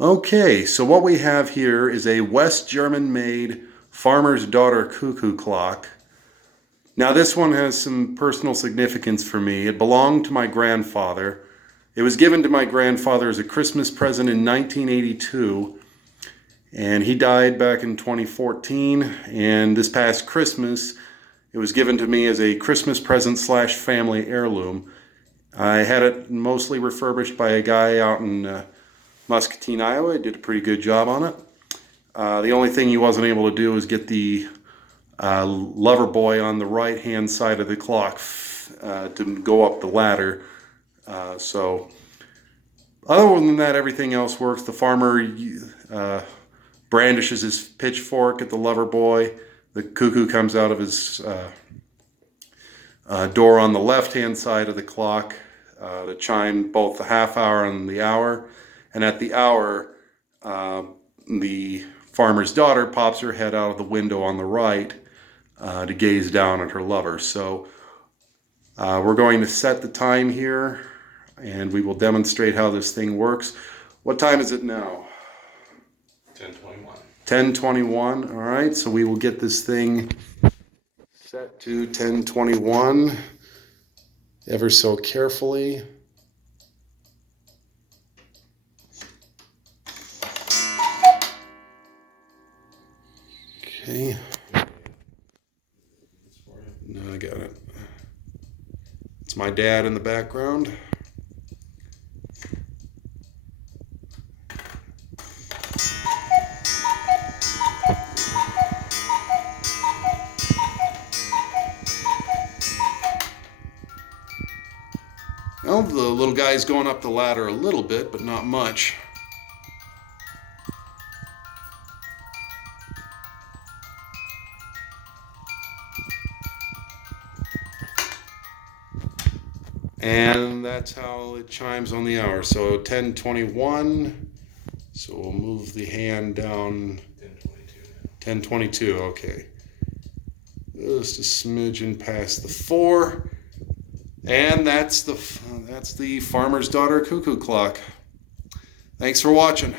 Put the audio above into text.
Okay, so what we have here is a West German-made farmer's daughter cuckoo clock. Now this one has some personal significance for me. It belonged to my grandfather. It was given to my grandfather as a Christmas present in 1982, and he died back in 2014, and this past Christmas it was given to me as a Christmas present slash family heirloom. I had it mostly refurbished by a guy out in Muscatine, Iowa. He did a pretty good job on it. The only thing he wasn't able to do was get the lover boy on the right hand side of the clock to go up the ladder. So other than that, everything else works. The farmer brandishes his pitchfork at the lover boy. The cuckoo comes out of his door on the left hand side of the clock to chime both the half hour and the hour. And at the hour, the farmer's daughter pops her head out of the window on the right to gaze down at her lover. So we're going to set the time here, and we will demonstrate how this thing works. What time is it now? 10:21. 10:21. All right, so we will get this thing set to 10:21 ever so carefully. Okay. No, I got it. It's my dad in the background. Well, the little guy's going up the ladder a little bit, but not much. And that's how it chimes on the hour. So 10:21. So we'll move the hand down. 10:22. Okay. Just a smidgen past the 4. And that's the farmer's daughter cuckoo clock. Thanks for watching.